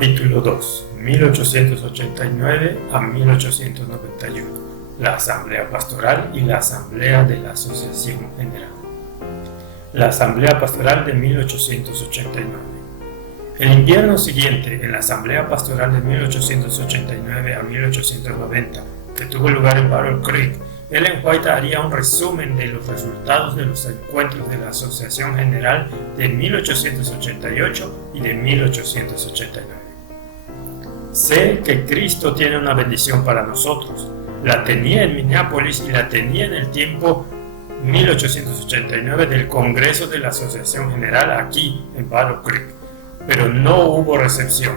Capítulo 2, 1889 a 1891. La Asamblea Pastoral y la Asamblea de la Asociación General. La Asamblea Pastoral de 1889. El invierno siguiente, en la Asamblea Pastoral de 1889 a 1890, que tuvo lugar en Battle Creek, Ellen White haría un resumen de los resultados de los encuentros de la Asociación General de 1888 y de 1889. Sé que Cristo tiene una bendición para nosotros. La tenía en Minneapolis y la tenía en el tiempo 1889 del Congreso de la Asociación General aquí en Battle Creek, pero no hubo recepción.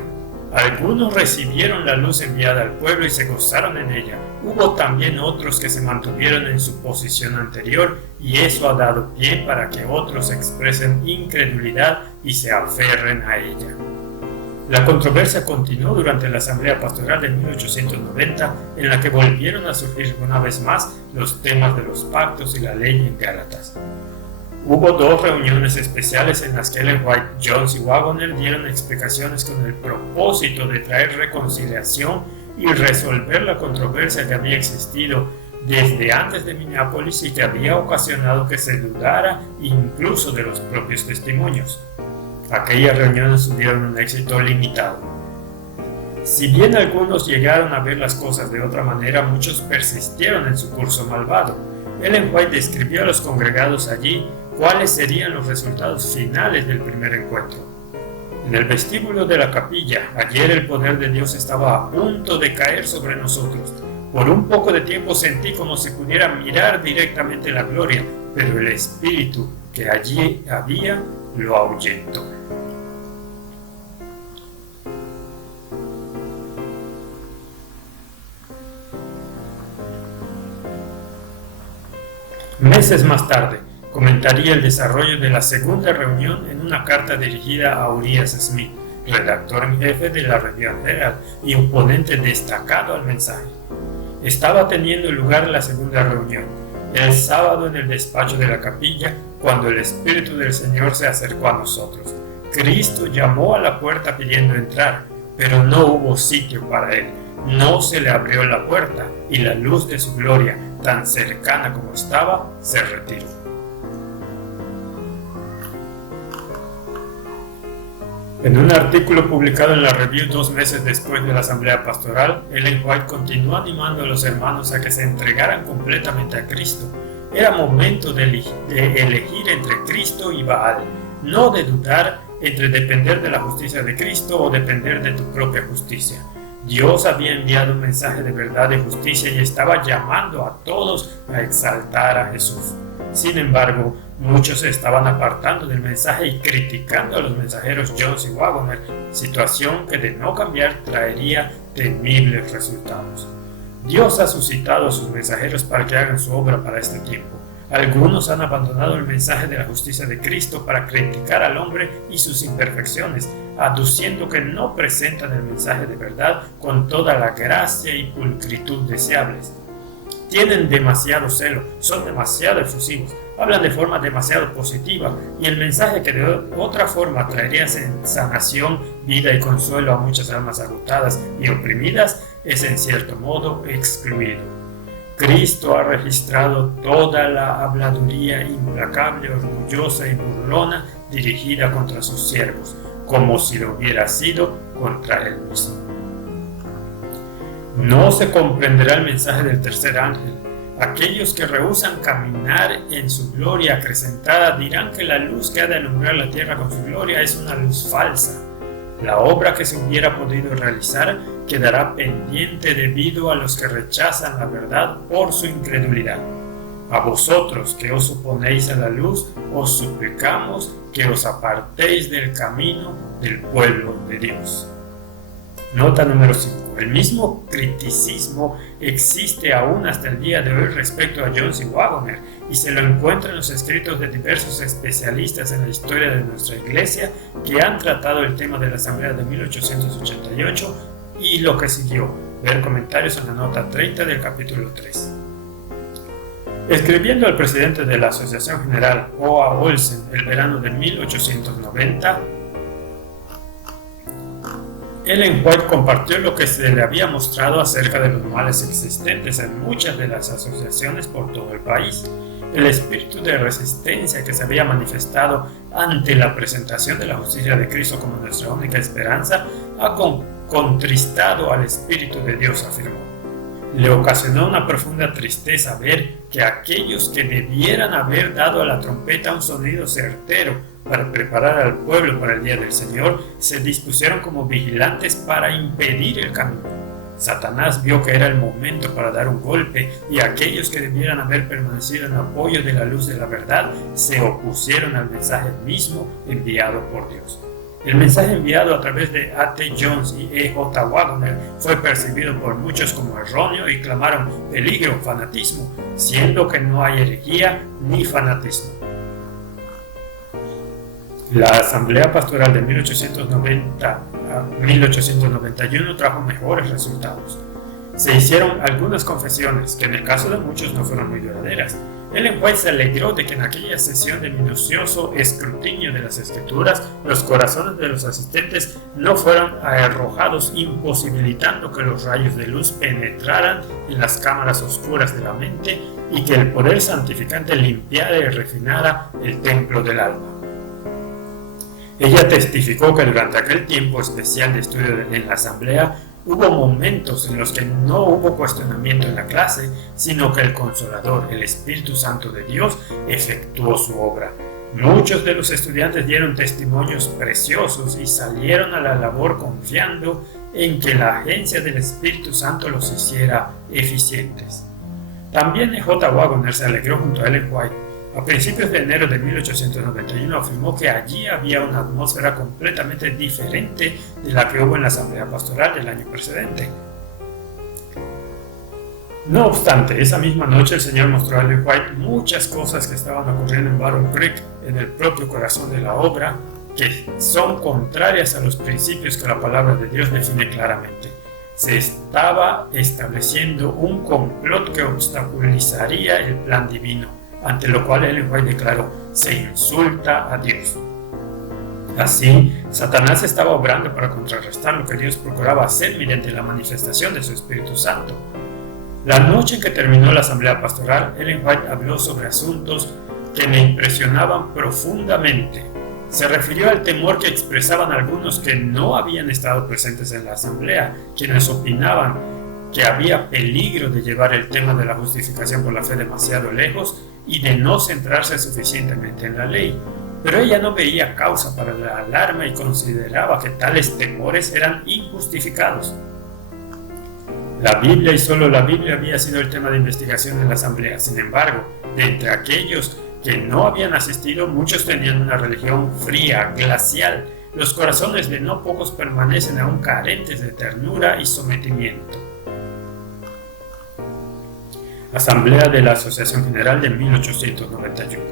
Algunos recibieron la luz enviada al pueblo y se gozaron en ella. Hubo también otros que se mantuvieron en su posición anterior y eso ha dado pie para que otros expresen incredulidad y se aferren a ella. La controversia continuó durante la Asamblea Pastoral de 1890, en la que volvieron a surgir una vez más los temas de los pactos y la ley en Gálatas. Hubo dos reuniones especiales en las que Ellen White, Jones y Wagoner dieron explicaciones con el propósito de traer reconciliación y resolver la controversia que había existido desde antes de Minneapolis y que había ocasionado que se dudara incluso de los propios testimonios. Aquellas reuniones tuvieron un éxito limitado. Si bien algunos llegaron a ver las cosas de otra manera, muchos persistieron en su curso malvado. Ellen White describió a los congregados allí cuáles serían los resultados finales del primer encuentro. En el vestíbulo de la capilla, ayer el poder de Dios estaba a punto de caer sobre nosotros. Por un poco de tiempo sentí como si pudiera mirar directamente la gloria, pero el espíritu que allí había lo ahuyentó. Meses más tarde, comentaría el desarrollo de la segunda reunión en una carta dirigida a Urias Smith, redactor en jefe de la Review Herald y un ponente destacado al mensaje. Estaba teniendo lugar la segunda reunión, el sábado en el despacho de la capilla, cuando el Espíritu del Señor se acercó a nosotros. Cristo llamó a la puerta pidiendo entrar, pero no hubo sitio para él. No se le abrió la puerta y la luz de su gloria, tan cercana como estaba, se retiró. En un artículo publicado en la Review 2 meses después de la Asamblea Pastoral, Ellen White continuó animando a los hermanos a que se entregaran completamente a Cristo. Era momento de elegir entre Cristo y Baal, no de dudar entre depender de la justicia de Cristo o depender de tu propia justicia. Dios había enviado un mensaje de verdad y justicia y estaba llamando a todos a exaltar a Jesús. Sin embargo, muchos se estaban apartando del mensaje y criticando a los mensajeros Jones y Wagoner, situación que de no cambiar traería temibles resultados. Dios ha suscitado a sus mensajeros para que hagan su obra para este tiempo. Algunos han abandonado el mensaje de la justicia de Cristo para criticar al hombre y sus imperfecciones, aduciendo que no presentan el mensaje de verdad con toda la gracia y pulcritud deseables. Tienen demasiado celo, son demasiado efusivos, hablan de forma demasiado positiva y el mensaje que de otra forma traería sanación, vida y consuelo a muchas almas agotadas y oprimidas es en cierto modo excluido. Cristo ha registrado toda la habladuría implacable, orgullosa y burlona dirigida contra sus siervos, como si lo hubiera sido contra él mismo. No se comprenderá el mensaje del tercer ángel. Aquellos que rehúsan caminar en su gloria acrecentada dirán que la luz que ha de alumbrar la tierra con su gloria es una luz falsa. La obra que se hubiera podido realizar quedará pendiente debido a los que rechazan la verdad por su incredulidad. A vosotros que os oponéis a la luz, os suplicamos que os apartéis del camino del pueblo de Dios. Nota número 5. El mismo criticismo existe aún hasta el día de hoy respecto a Jones y Wagoner y se lo encuentra en los escritos de diversos especialistas en la historia de nuestra iglesia que han tratado el tema de la Asamblea de 1888 y lo que siguió. Ver comentarios en la nota 30 del capítulo 3. Escribiendo al presidente de la Asociación General, O.A. Olsen, el verano de 1890, Ellen White compartió lo que se le había mostrado acerca de los males existentes en muchas de las asociaciones por todo el país. El espíritu de resistencia que se había manifestado ante la presentación de la justicia de Cristo como nuestra única esperanza ha contristado al Espíritu de Dios, afirmó. Le ocasionó una profunda tristeza ver que aquellos que debieran haber dado a la trompeta un sonido certero para preparar al pueblo para el día del Señor, se dispusieron como vigilantes para impedir el camino. Satanás vio que era el momento para dar un golpe y aquellos que debieran haber permanecido en apoyo de la luz de la verdad se opusieron al mensaje mismo enviado por Dios. El mensaje enviado a través de A.T. Jones y E.J. Wagner fue percibido por muchos como erróneo y clamaron peligro, fanatismo, siendo que no hay herejía ni fanatismo. La Asamblea Pastoral de 1890 a 1891 trajo mejores resultados. Se hicieron algunas confesiones que en el caso de muchos no fueron muy duraderas. Ellen White se alegró de que en aquella sesión de minucioso escrutinio de las escrituras los corazones de los asistentes no fueran arrojados, imposibilitando que los rayos de luz penetraran en las cámaras oscuras de la mente y que el poder santificante limpiara y refinara el templo del alma. Ella testificó que durante aquel tiempo especial de estudio en la asamblea hubo momentos en los que no hubo cuestionamiento en la clase, sino que el Consolador, el Espíritu Santo de Dios, efectuó su obra. Muchos de los estudiantes dieron testimonios preciosos y salieron a la labor confiando en que la agencia del Espíritu Santo los hiciera eficientes. También E.J. Wagner se alegró junto a Ellen White. A principios de enero de 1891 afirmó que allí había una atmósfera completamente diferente de la que hubo en la asamblea pastoral del año precedente. No obstante, esa misma noche el Señor mostró a Ellen White muchas cosas que estaban ocurriendo en Battle Creek, en el propio corazón de la obra, que son contrarias a los principios que la palabra de Dios define claramente. Se estaba estableciendo un complot que obstaculizaría el plan divino, ante lo cual Ellen White declaró: se insulta a Dios. Así, Satanás estaba obrando para contrarrestar lo que Dios procuraba hacer mediante la manifestación de su Espíritu Santo. La noche en que terminó la asamblea pastoral, Ellen White habló sobre asuntos que me impresionaban profundamente. Se refirió al temor que expresaban algunos que no habían estado presentes en la asamblea, quienes opinaban que había peligro de llevar el tema de la justificación por la fe demasiado lejos y de no centrarse suficientemente en la ley. Pero ella no veía causa para la alarma y consideraba que tales temores eran injustificados. La Biblia y solo la Biblia había sido el tema de investigación en la asamblea. Sin embargo, de entre aquellos que no habían asistido, muchos tenían una religión fría, glacial. Los corazones de no pocos permanecen aún carentes de ternura y sometimiento. Asamblea de la Asociación General de 1891.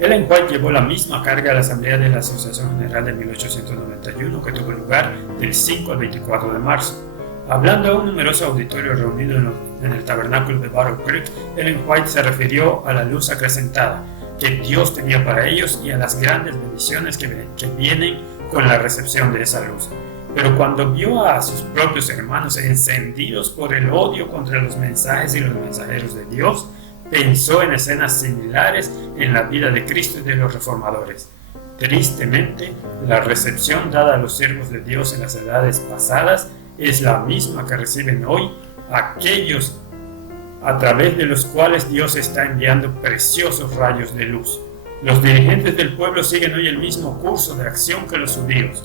Ellen White llevó la misma carga a la Asamblea de la Asociación General de 1891 que tuvo lugar del 5 al 24 de marzo. Hablando a un numeroso auditorio reunido en el tabernáculo de Battle Creek, Ellen White se refirió a la luz acrecentada que Dios tenía para ellos y a las grandes bendiciones que vienen con la recepción de esa luz. Pero cuando vio a sus propios hermanos encendidos por el odio contra los mensajes y los mensajeros de Dios, pensó en escenas similares en la vida de Cristo y de los reformadores. Tristemente, la recepción dada a los siervos de Dios en las edades pasadas es la misma que reciben hoy aquellos a través de los cuales Dios está enviando preciosos rayos de luz. Los dirigentes del pueblo siguen hoy el mismo curso de acción que los judíos,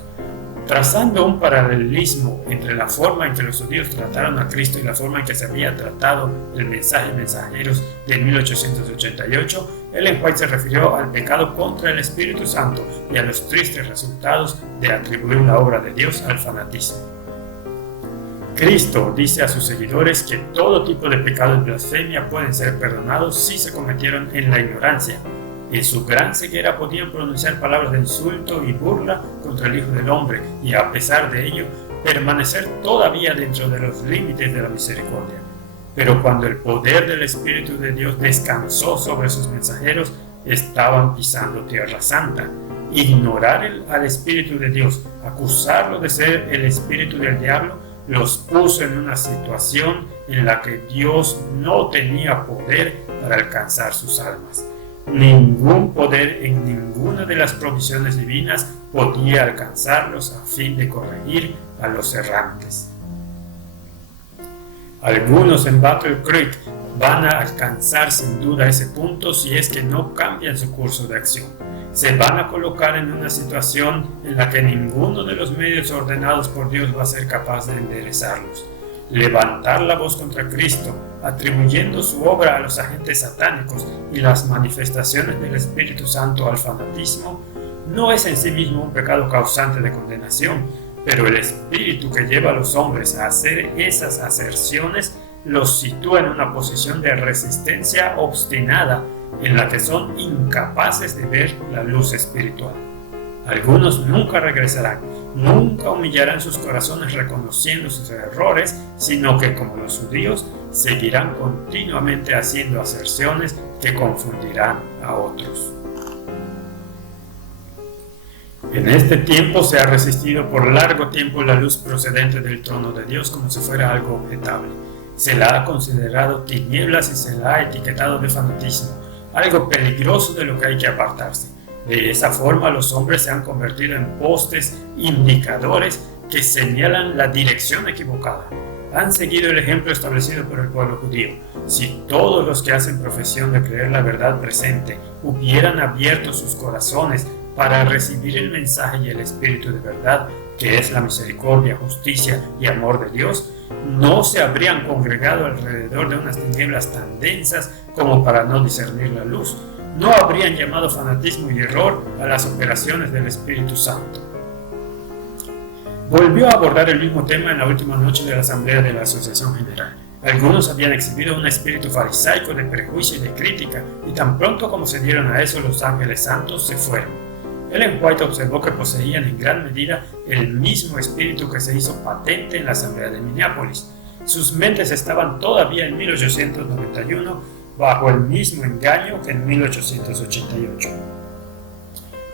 trazando un paralelismo entre la forma en que los judíos trataron a Cristo y la forma en que se había tratado el mensaje de mensajeros de 1888. Ellen White se refirió al pecado contra el Espíritu Santo y a los tristes resultados de atribuir la obra de Dios al fanatismo. Cristo dice a sus seguidores que todo tipo de pecado y blasfemia pueden ser perdonados si se cometieron en la ignorancia. En su gran ceguera podían pronunciar palabras de insulto y burla contra el Hijo del Hombre y, a pesar de ello, permanecer todavía dentro de los límites de la misericordia. Pero cuando el poder del Espíritu de Dios descansó sobre sus mensajeros, estaban pisando tierra santa ignorar al Espíritu de Dios, acusarlo de ser el espíritu del diablo, los puso en una situación en la que Dios no tenía poder para alcanzar sus almas. Ningún poder en ninguna de las provisiones divinas podía alcanzarlos a fin de corregir a los errantes. Algunos en Battle Creek van a alcanzar sin duda ese punto si es que no cambian su curso de acción. Se van a colocar en una situación en la que ninguno de los medios ordenados por Dios va a ser capaz de enderezarlos. Levantar la voz contra Cristo, atribuyendo su obra a los agentes satánicos y las manifestaciones del Espíritu Santo al fanatismo, no es en sí mismo un pecado causante de condenación, pero el espíritu que lleva a los hombres a hacer esas aserciones los sitúa en una posición de resistencia obstinada en la que son incapaces de ver la luz espiritual. Algunos nunca regresarán, nunca humillarán sus corazones reconociendo sus errores, sino que, como los judíos, seguirán continuamente haciendo aserciones que confundirán a otros. En este tiempo se ha resistido por largo tiempo la luz procedente del trono de Dios como si fuera algo objetable. Se la ha considerado tinieblas y se la ha etiquetado de fanatismo, algo peligroso de lo que hay que apartarse. De esa forma los hombres se han convertido en postes indicadores que señalan la dirección equivocada. Han seguido el ejemplo establecido por el pueblo judío. Si todos los que hacen profesión de creer la verdad presente hubieran abierto sus corazones para recibir el mensaje y el espíritu de verdad, que es la misericordia, justicia y amor de Dios, no se habrían congregado alrededor de unas tinieblas tan densas como para no discernir la luz. No habrían llamado fanatismo y error a las operaciones del Espíritu Santo. Volvió a abordar el mismo tema en la última noche de la Asamblea de la Asociación General. Algunos habían exhibido un espíritu farisaico de prejuicio y de crítica, y tan pronto como se dieron a eso los ángeles santos se fueron. Ellen White observó que poseían en gran medida el mismo espíritu que se hizo patente en la Asamblea de Minneapolis. Sus mentes estaban todavía en 1891 bajo el mismo engaño que en 1888.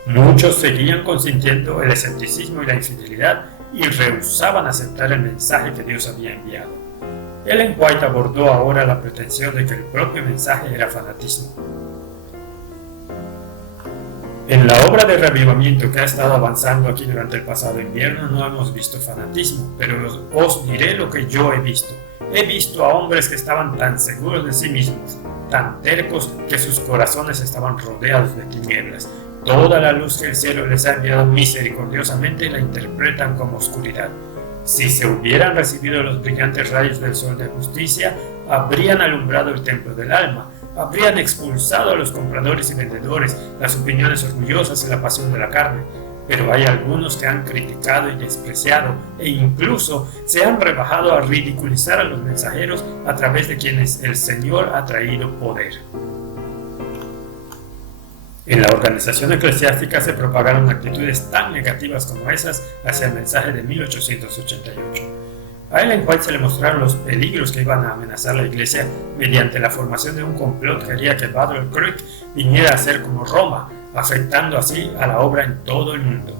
Muchos seguían consintiendo el escepticismo y la infidelidad y rehusaban aceptar el mensaje que Dios había enviado. Ellen White abordó ahora la pretensión de que el propio mensaje era fanatismo. En la obra de reavivamiento que ha estado avanzando aquí durante el pasado invierno no hemos visto fanatismo, pero os diré lo que yo he visto. He visto a hombres que estaban tan seguros de sí mismos, tan tercos que sus corazones estaban rodeados de tinieblas. Toda la luz que el cielo les ha enviado misericordiosamente la interpretan como oscuridad. Si se hubieran recibido los brillantes rayos del sol de justicia, habrían alumbrado el templo del alma, habrían expulsado a los compradores y vendedores, las opiniones orgullosas y la pasión de la carne. Pero hay algunos que han criticado y despreciado e incluso se han rebajado a ridiculizar a los mensajeros a través de quienes el Señor ha traído poder. En la organización eclesiástica se propagaron actitudes tan negativas como esas hacia el mensaje de 1888. A Ellen White se le mostraron los peligros que iban a amenazar la iglesia mediante la formación de un complot que haría que Battle Creek viniera a ser como Roma, afectando así a la obra en todo el mundo.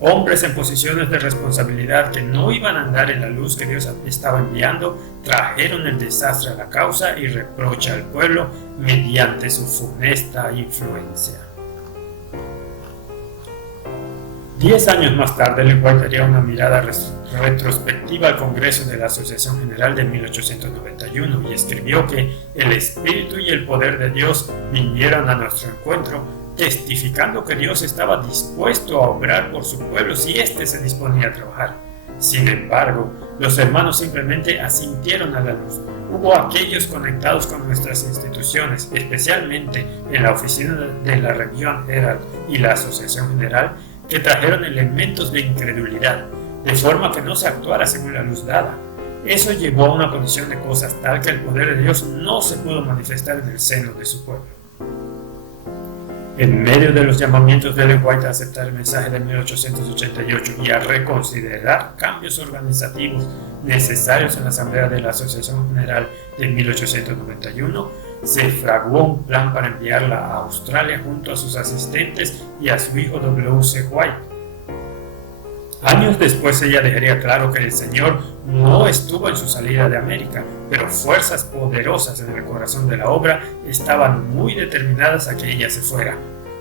Hombres en posiciones de responsabilidad que no iban a andar en la luz que Dios estaba enviando, trajeron el desastre a la causa y reproche al pueblo mediante su funesta influencia. 10 años más tarde, Ellen White daría una mirada retrospectiva al Congreso de la Asociación General de 1891 y escribió que el Espíritu y el poder de Dios vinieron a nuestro encuentro, testificando que Dios estaba dispuesto a obrar por su pueblo si éste se disponía a trabajar. Sin embargo, los hermanos simplemente asintieron a la luz. Hubo aquellos conectados con nuestras instituciones, especialmente en la oficina de la Review Herald y la Asociación General, que trajeron elementos de incredulidad, de forma que no se actuara según la luz dada. Eso llevó a una condición de cosas tal que el poder de Dios no se pudo manifestar en el seno de su pueblo. En medio de los llamamientos de Ellen White a aceptar el mensaje de 1888 y a reconsiderar cambios organizativos necesarios en la Asamblea de la Asociación General de 1891, se fraguó un plan para enviarla a Australia junto a sus asistentes y a su hijo W.C. White. Años después ella dejaría claro que el Señor no estuvo en su salida de América, pero fuerzas poderosas en el corazón de la obra estaban muy determinadas a que ella se fuera.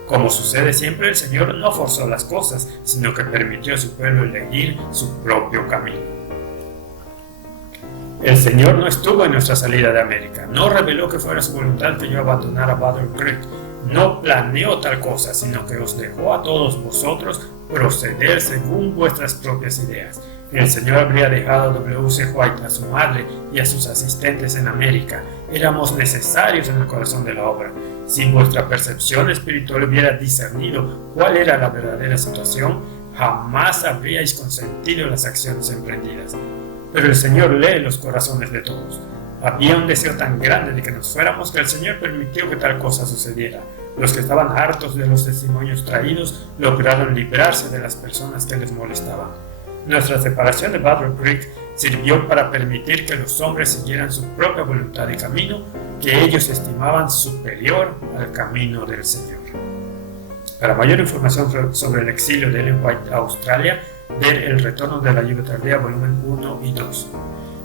Como sucede siempre, el Señor no forzó las cosas, sino que permitió a su pueblo elegir su propio camino. El Señor no estuvo en nuestra salida de América, no reveló que fuera su voluntad que yo abandonara Battle Creek, no planeó tal cosa, sino que os dejó a todos vosotros proceder según vuestras propias ideas. El Señor habría dejado a W.C. White, a su madre y a sus asistentes en América. Éramos necesarios en el corazón de la obra. Si vuestra percepción espiritual hubiera discernido cuál era la verdadera situación, jamás habríais consentido las acciones emprendidas. Pero el Señor lee los corazones de todos. Había un deseo tan grande de que nos fuéramos que el Señor permitió que tal cosa sucediera. Los que estaban hartos de los testimonios traídos lograron librarse de las personas que les molestaban. Nuestra separación de Battle Creek sirvió para permitir que los hombres siguieran su propia voluntad y camino que ellos estimaban superior al camino del Señor. Para mayor información sobre el exilio de Ellen White a Australia, ver El retorno de la lluvia tardía, volumen 1 y 2.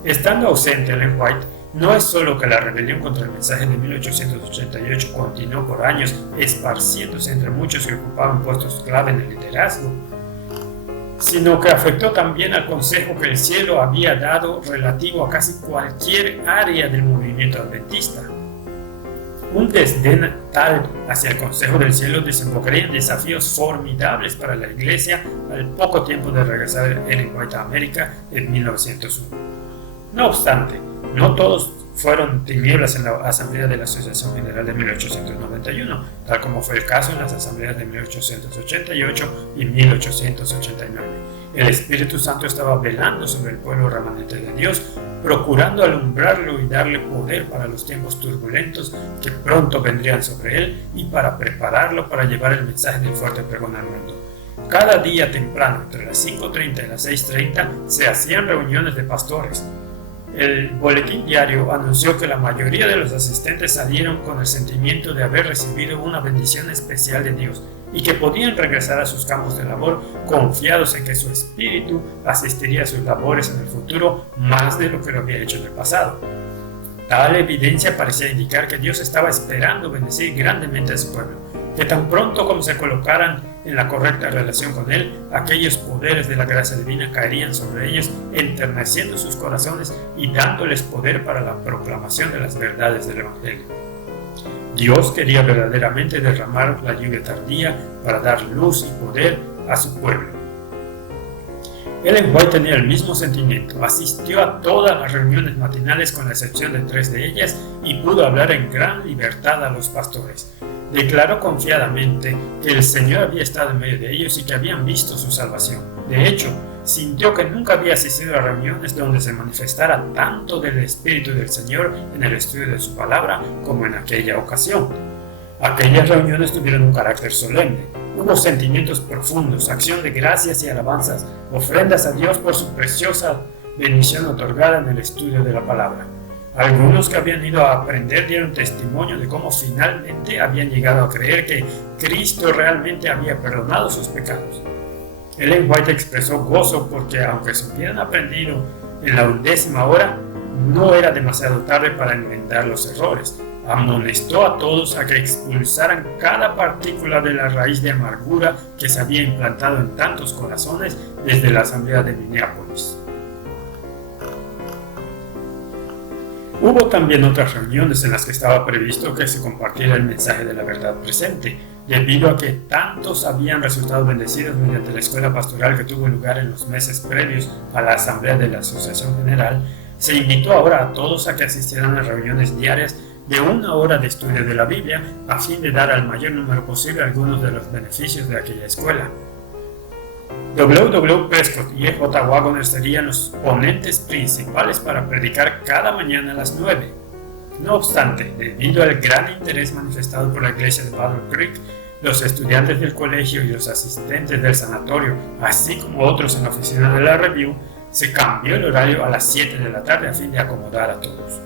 Estando ausente Ellen White, no es solo que la rebelión contra el mensaje de 1888 continuó por años esparciéndose entre muchos que ocupaban puestos clave en el liderazgo, sino que afectó también al consejo que el cielo había dado relativo a casi cualquier área del movimiento adventista. Un desdén tal hacia el consejo del cielo desembocaría en desafíos formidables para la iglesia al poco tiempo de regresar Ellen White a América en 1901. No obstante, no todos fueron tinieblas en la Asamblea de la Asociación General de 1891, tal como fue el caso en las asambleas de 1888 y 1889. El Espíritu Santo estaba velando sobre el pueblo remanente de Dios, procurando alumbrarlo y darle poder para los tiempos turbulentos que pronto vendrían sobre él y para prepararlo para llevar el mensaje del fuerte pregón al mundo. Cada día temprano, entre las 5:30 y las 6:30, se hacían reuniones de pastores. El boletín diario anunció que la mayoría de los asistentes salieron con el sentimiento de haber recibido una bendición especial de Dios y que podían regresar a sus campos de labor confiados en que su espíritu asistiría a sus labores en el futuro más de lo que lo había hecho en el pasado. Tal evidencia parecía indicar que Dios estaba esperando bendecir grandemente a su pueblo, que tan pronto como se colocaran en la correcta relación con Él, aquellos poderes de la gracia divina caerían sobre ellos, enterneciendo sus corazones y dándoles poder para la proclamación de las verdades del Evangelio. Dios quería verdaderamente derramar la lluvia tardía para dar luz y poder a su pueblo. Ellen White tenía el mismo sentimiento, asistió a todas las reuniones matinales con la excepción de 3 de ellas y pudo hablar en gran libertad a los pastores. Declaró confiadamente que el Señor había estado en medio de ellos y que habían visto su salvación. De hecho, sintió que nunca había asistido a reuniones donde se manifestara tanto del Espíritu del Señor en el estudio de su palabra como en aquella ocasión. Aquellas reuniones tuvieron un carácter solemne. Hubo sentimientos profundos, acción de gracias y alabanzas, ofrendas a Dios por su preciosa bendición otorgada en el estudio de la palabra. Algunos que habían ido a aprender dieron testimonio de cómo finalmente habían llegado a creer que Cristo realmente había perdonado sus pecados. Ellen White expresó gozo porque, aunque se hubieran aprendido en la 11ª hora, no era demasiado tarde para enmendar los errores. Amonestó a todos a que expulsaran cada partícula de la raíz de amargura que se había implantado en tantos corazones desde la asamblea de Minneapolis. Hubo también otras reuniones en las que estaba previsto que se compartiera el mensaje de la verdad presente, debido a que tantos habían resultado bendecidos mediante la escuela pastoral que tuvo lugar en los meses previos a la asamblea de la Asociación General. Se invitó ahora a todos a que asistieran a reuniones diarias de 1 hora de estudio de la Biblia a fin de dar al mayor número posible algunos de los beneficios de aquella escuela. W. Prescott y E.J. Waggoner serían los ponentes principales para predicar cada mañana a las 9. No obstante, debido al gran interés manifestado por la iglesia de Battle Creek, los estudiantes del colegio y los asistentes del sanatorio, así como otros en la oficina de la Review, se cambió el horario a las 7 de la tarde a fin de acomodar a todos.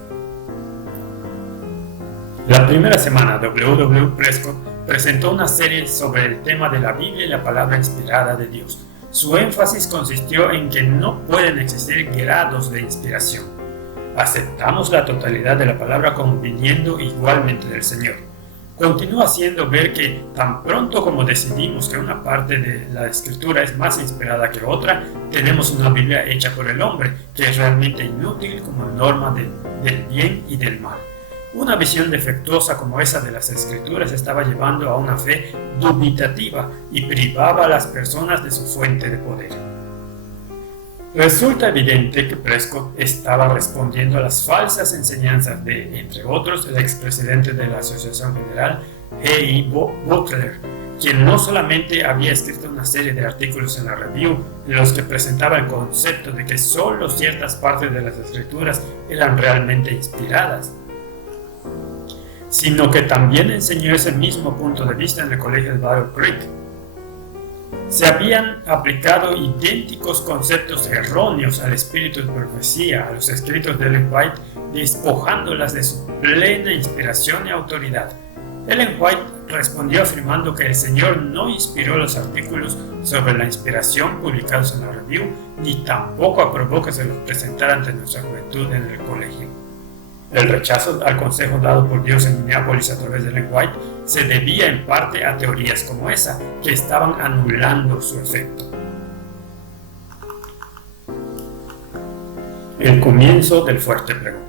La primera semana, W. Prescott presentó una serie sobre el tema de la Biblia y la palabra inspirada de Dios. Su énfasis consistió en que no pueden existir grados de inspiración. Aceptamos la totalidad de la palabra como viniendo igualmente del Señor. Continúa haciendo ver que tan pronto como decidimos que una parte de la Escritura es más inspirada que otra, tenemos una Biblia hecha por el hombre, que es realmente inútil como norma del bien y del mal. Una visión defectuosa como esa de las Escrituras estaba llevando a una fe dubitativa y privaba a las personas de su fuente de poder. Resulta evidente que Prescott estaba respondiendo a las falsas enseñanzas de, entre otros, el expresidente de la Asociación General, E.I. Butler, quien no solamente había escrito una serie de artículos en la Review en los que presentaba el concepto de que solo ciertas partes de las Escrituras eran realmente inspiradas, sino que también enseñó ese mismo punto de vista en el colegio de Battle Creek. Se habían aplicado idénticos conceptos erróneos al espíritu de profecía a los escritos de Ellen White, despojándolas de su plena inspiración y autoridad. Ellen White respondió afirmando que el Señor no inspiró los artículos sobre la inspiración publicados en la Review, ni tampoco aprobó que se los presentara ante nuestra juventud en el colegio. El rechazo al consejo dado por Dios en Minneapolis a través de Ellen White se debía en parte a teorías como esa, que estaban anulando su efecto. El comienzo del fuerte pregón.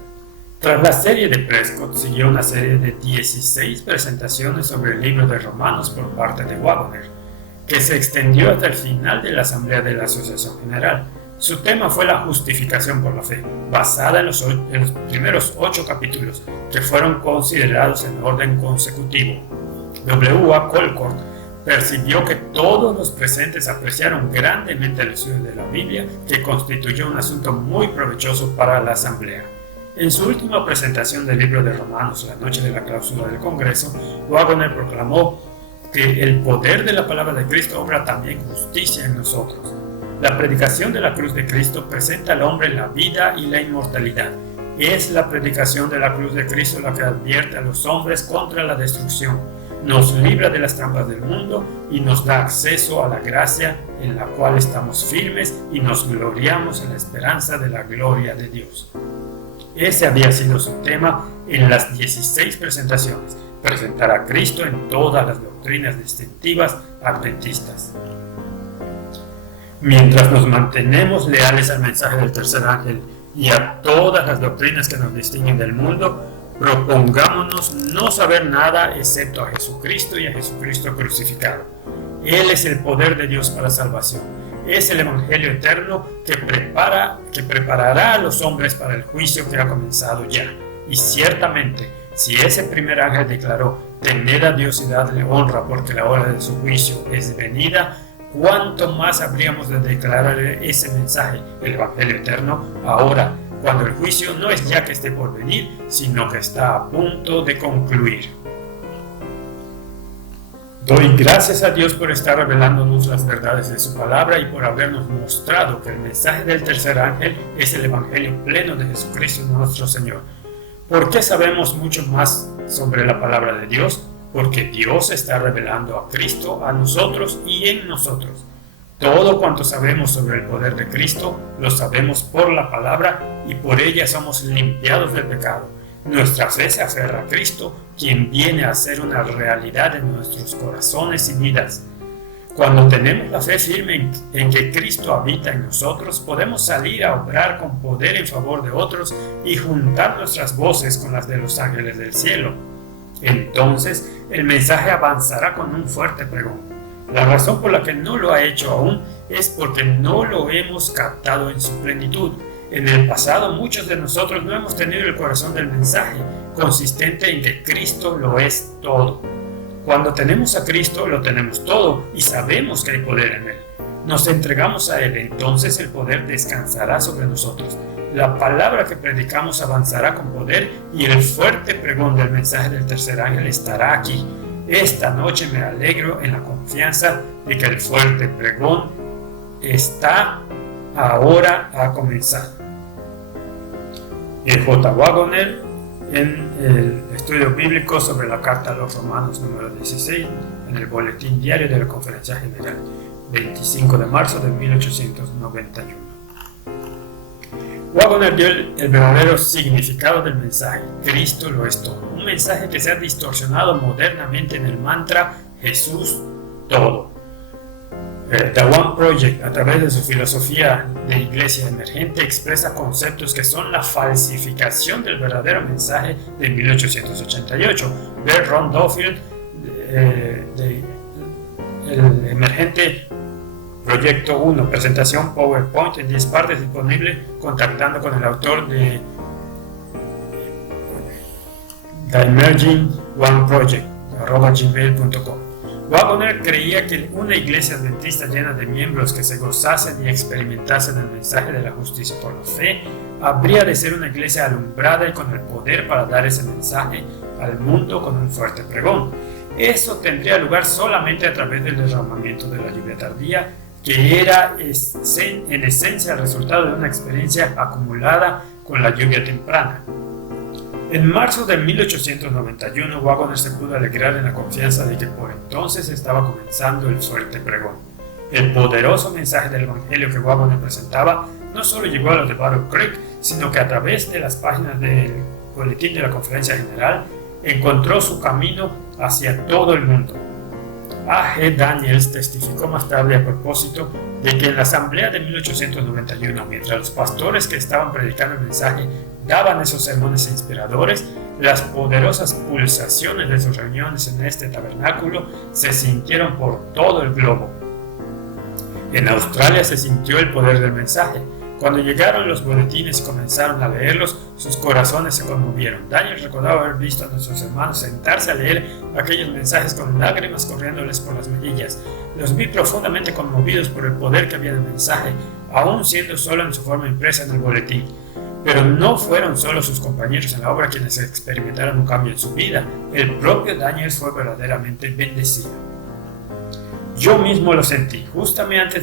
Tras la serie de Prescott siguió una serie de 16 presentaciones sobre el libro de Romanos por parte de Waggoner, que se extendió hasta el final de la asamblea de la Asociación General. Su tema fue la justificación por la fe, basada en los primeros 8 capítulos, que fueron considerados en orden consecutivo. W.A. Colcord percibió que todos los presentes apreciaron grandemente el estudio de la Biblia, que constituyó un asunto muy provechoso para la asamblea. En su última presentación del libro de Romanos, la noche de la clausura del Congreso, Waggoner proclamó que el poder de la palabra de Cristo obra también justicia en nosotros. La predicación de la cruz de Cristo presenta al hombre la vida y la inmortalidad. Es la predicación de la cruz de Cristo la que advierte a los hombres contra la destrucción, nos libra de las trampas del mundo y nos da acceso a la gracia en la cual estamos firmes y nos gloriamos en la esperanza de la gloria de Dios. Ese había sido su tema en las 16 presentaciones, presentar a Cristo en todas las doctrinas distintivas adventistas. Mientras nos mantenemos leales al mensaje del tercer ángel y a todas las doctrinas que nos distinguen del mundo, propongámonos no saber nada excepto a Jesucristo y a Jesucristo crucificado. Él es el poder de Dios para salvación. Es el Evangelio eterno que preparará a los hombres para el juicio que ha comenzado ya. Y ciertamente, si ese primer ángel declaró: tened a Dios y dadle honra porque la hora de su juicio es venida, ¿cuánto más habríamos de declarar ese mensaje, el Evangelio eterno, ahora, cuando el juicio no es ya que esté por venir, sino que está a punto de concluir? Doy gracias a Dios por estar revelándonos las verdades de su palabra y por habernos mostrado que el mensaje del tercer ángel es el Evangelio pleno de Jesucristo nuestro Señor. ¿Por qué sabemos mucho más sobre la palabra de Dios? Porque Dios está revelando a Cristo a nosotros y en nosotros. Todo cuanto sabemos sobre el poder de Cristo, lo sabemos por la palabra y por ella somos limpiados del pecado. Nuestra fe se aferra a Cristo, quien viene a ser una realidad en nuestros corazones y vidas. Cuando tenemos la fe firme en que Cristo habita en nosotros, podemos salir a obrar con poder en favor de otros y juntar nuestras voces con las de los ángeles del cielo. Entonces, el mensaje avanzará con un fuerte pregón. La razón por la que no lo ha hecho aún es porque no lo hemos captado en su plenitud. En el pasado, muchos de nosotros no hemos tenido el corazón del mensaje, consistente en que Cristo lo es todo. Cuando tenemos a Cristo, lo tenemos todo y sabemos que hay poder en Él. Nos entregamos a Él, entonces el poder descansará sobre nosotros. La palabra que predicamos avanzará con poder y el fuerte pregón del mensaje del tercer ángel estará aquí. Esta noche me alegro en la confianza de que el fuerte pregón está ahora a comenzar. J. Waggoner, en el estudio bíblico sobre la Carta a los Romanos número 16, en el Boletín Diario de la Conferencia General, 25 de marzo de 1891. Waggoner dio el verdadero significado del mensaje: Cristo lo es todo. Un mensaje que se ha distorsionado modernamente en el mantra Jesús todo. The One Project, a través de su filosofía de iglesia emergente, expresa conceptos que son la falsificación del verdadero mensaje de 1888. Ver Ron Duffield, el emergente Proyecto 1, presentación PowerPoint en 10 partes, disponible contactando con el autor de The Emerging One Project, @gmail.com. Waggoner creía que una iglesia adventista llena de miembros que se gozasen y experimentasen el mensaje de la justicia por la fe habría de ser una iglesia alumbrada y con el poder para dar ese mensaje al mundo con un fuerte pregón. Eso tendría lugar solamente a través del derramamiento de la lluvia tardía, que era en esencia el resultado de una experiencia acumulada con la lluvia temprana. En marzo de 1891, Waggoner se pudo alegrar en la confianza de que por entonces estaba comenzando el fuerte pregón. El poderoso mensaje del Evangelio que Waggoner presentaba no solo llegó a los de Battle Creek, sino que a través de las páginas del Boletín de la Conferencia General encontró su camino hacia todo el mundo. A. G. Daniels testificó más tarde a propósito de que en la asamblea de 1891, mientras los pastores que estaban predicando el mensaje daban esos sermones inspiradores, las poderosas pulsaciones de sus reuniones en este tabernáculo se sintieron por todo el globo. En Australia se sintió el poder del mensaje. Cuando llegaron los boletines y comenzaron a leerlos, sus corazones se conmovieron. Daniel recordaba haber visto a nuestros hermanos sentarse a leer aquellos mensajes con lágrimas corriéndoles por las mejillas. Los vi profundamente conmovidos por el poder que había en el mensaje, aún siendo solo en su forma impresa en el boletín. Pero no fueron solo sus compañeros en la obra quienes experimentaron un cambio en su vida. El propio Daniel fue verdaderamente bendecido. Yo mismo lo sentí. Justamente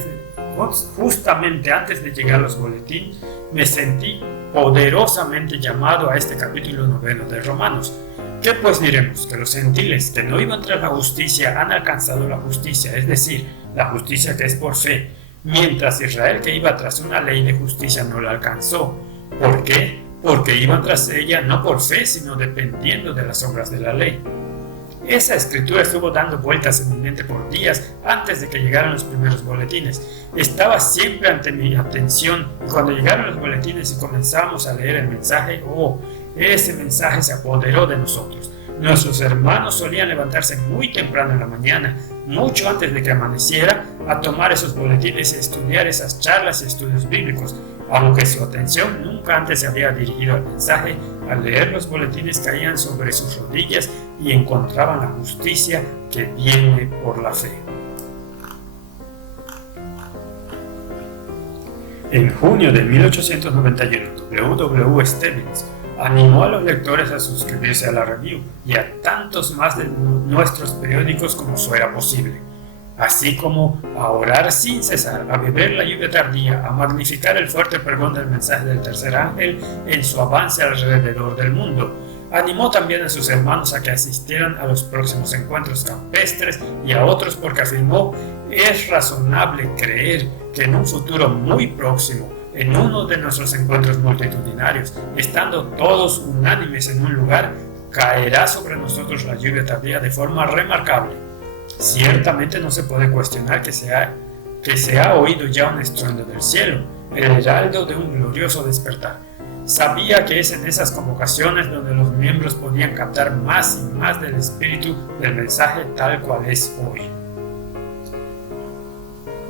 antes de llegar a los boletines, me sentí poderosamente llamado a este capítulo 9 de Romanos. ¿Qué pues diremos? Que los gentiles que no iban tras la justicia han alcanzado la justicia, es decir, la justicia que es por fe, mientras Israel que iba tras una ley de justicia no la alcanzó. ¿Por qué? Porque iban tras ella no por fe, sino dependiendo de las obras de la ley. Esa escritura estuvo dando vueltas en mi mente por días antes de que llegaran los primeros boletines. Estaba siempre ante mi atención, y cuando llegaron los boletines y comenzamos a leer el mensaje, ese mensaje se apoderó de nosotros. Nuestros hermanos solían levantarse muy temprano en la mañana, mucho antes de que amaneciera, a tomar esos boletines y estudiar esas charlas y estudios bíblicos. Aunque su atención nunca antes se había dirigido al mensaje, al leer los boletines caían sobre sus rodillas y encontraban la justicia que viene por la fe. En junio de 1891, W. Stebbins animó a los lectores a suscribirse a la Review y a tantos más de nuestros periódicos como fuera posible, así como a orar sin cesar, a beber la lluvia tardía, a magnificar el fuerte pregón del mensaje del tercer ángel en su avance alrededor del mundo. Animó también a sus hermanos a que asistieran a los próximos encuentros campestres y a otros porque afirmó: es razonable creer que en un futuro muy próximo, en uno de nuestros encuentros multitudinarios, estando todos unánimes en un lugar, caerá sobre nosotros la lluvia tardía de forma remarcable. Ciertamente no se puede cuestionar que se ha oído ya un estruendo del cielo, el heraldo de un glorioso despertar. Sabía que es en esas convocaciones donde los miembros podían captar más y más del espíritu del mensaje tal cual es hoy.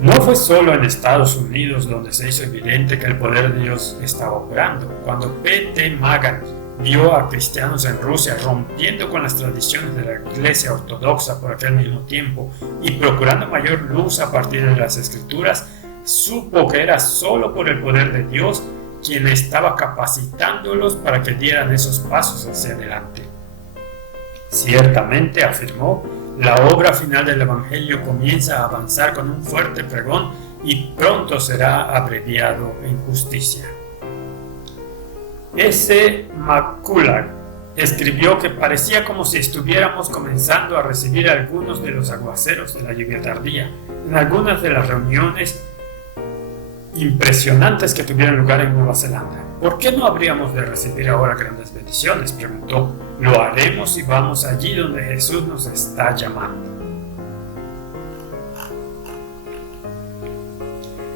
No fue solo en Estados Unidos donde se hizo evidente que el poder de Dios estaba obrando. Cuando P.T. Magan vio a cristianos en Rusia rompiendo con las tradiciones de la Iglesia Ortodoxa por aquel mismo tiempo y procurando mayor luz a partir de las Escrituras, supo que era solo por el poder de Dios quien estaba capacitándolos para que dieran esos pasos hacia adelante. Ciertamente, afirmó, la obra final del Evangelio comienza a avanzar con un fuerte pregón y pronto será abreviado en justicia. S. McCulloch escribió que parecía como si estuviéramos comenzando a recibir algunos de los aguaceros de la lluvia tardía en algunas de las reuniones impresionantes que tuvieron lugar en Nueva Zelanda. ¿Por qué no habríamos de recibir ahora grandes bendiciones?, preguntó. Lo haremos si vamos allí donde Jesús nos está llamando.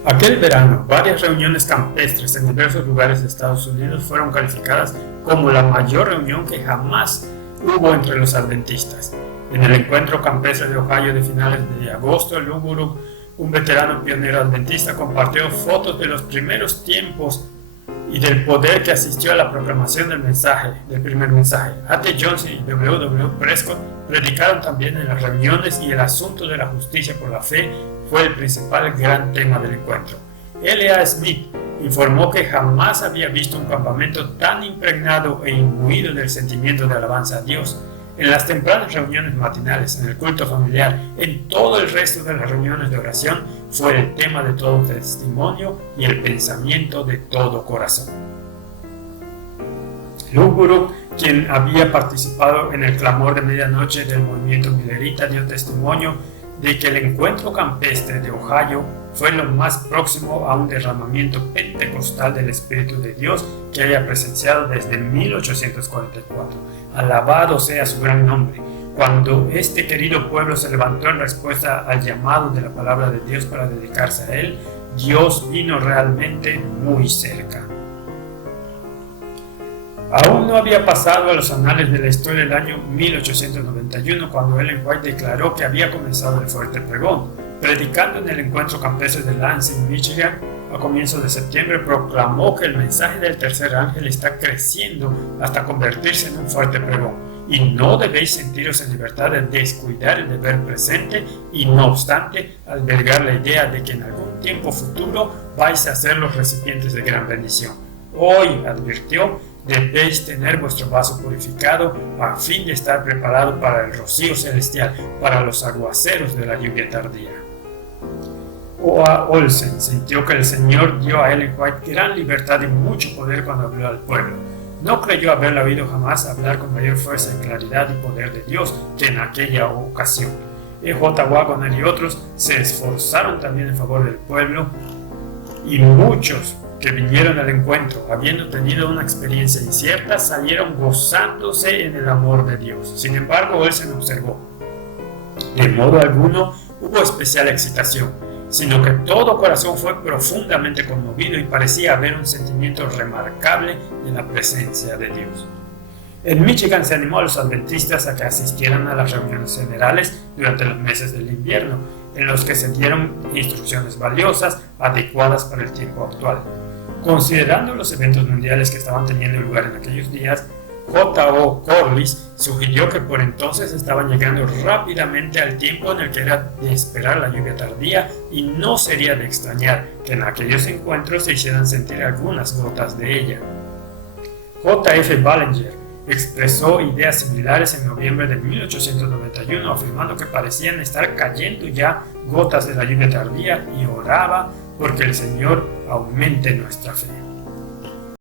Aquel verano, varias reuniones campestres en diversos lugares de Estados Unidos fueron calificadas como la mayor reunión que jamás hubo entre los adventistas. En el encuentro campestre de Ohio de finales de agosto, Lou Guru, un veterano pionero adventista, compartió fotos de los primeros tiempos y del poder que asistió a la proclamación del primer mensaje. A.T. Jones y W.W. Prescott predicaron también en las reuniones y el asunto de la justicia por la fe fue el principal gran tema del encuentro. L.A. Smith informó que jamás había visto un campamento tan impregnado e imbuido del sentimiento de alabanza a Dios. En las tempranas reuniones matinales, en el culto familiar, en todo el resto de las reuniones de oración, fue el tema de todo testimonio y el pensamiento de todo corazón. Lou Guru, quien había participado en el clamor de medianoche del movimiento millerita, dio testimonio de que el encuentro campestre de Ohio fue lo más próximo a un derramamiento pentecostal del Espíritu de Dios que haya presenciado desde 1844. Alabado sea su gran nombre. Cuando este querido pueblo se levantó en respuesta al llamado de la palabra de Dios para dedicarse a Él, Dios vino realmente muy cerca. Aún no había pasado a los anales de la historia el año 1891 cuando Ellen White declaró que había comenzado el fuerte pregón. Predicando en el encuentro campestre de Lansing, Michigan, a comienzos de septiembre, proclamó que el mensaje del tercer ángel está creciendo hasta convertirse en un fuerte pregón, y no debéis sentiros en libertad de descuidar el deber presente y, no obstante, albergar la idea de que en algún tiempo futuro vais a ser los recipientes de gran bendición. Hoy, advirtió, debéis tener vuestro vaso purificado a fin de estar preparado para el rocío celestial, para los aguaceros de la lluvia tardía. O.A. Olsen sintió que el Señor dio a Ellen White gran libertad y mucho poder cuando habló al pueblo. No creyó haberla oído jamás hablar con mayor fuerza y claridad y poder de Dios que en aquella ocasión. E.J. Waggoner y otros se esforzaron también en favor del pueblo, y muchos que vinieron al encuentro, habiendo tenido una experiencia incierta, salieron gozándose en el amor de Dios. Sin embargo, Olsen observó: de modo alguno hubo especial excitación, sino que todo corazón fue profundamente conmovido y parecía haber un sentimiento remarcable de la presencia de Dios. En Michigan se animó a los adventistas a que asistieran a las reuniones generales durante los meses del invierno, en los que se dieron instrucciones valiosas, adecuadas para el tiempo actual. Considerando los eventos mundiales que estaban teniendo lugar en aquellos días, J.O. Corliss sugirió que por entonces estaban llegando rápidamente al tiempo en el que era de esperar la lluvia tardía, y no sería de extrañar que en aquellos encuentros se hicieran sentir algunas gotas de ella. J.F. Ballinger expresó ideas similares en noviembre de 1891, afirmando que parecían estar cayendo ya gotas de la lluvia tardía, y oraba porque el Señor aumente nuestra fe.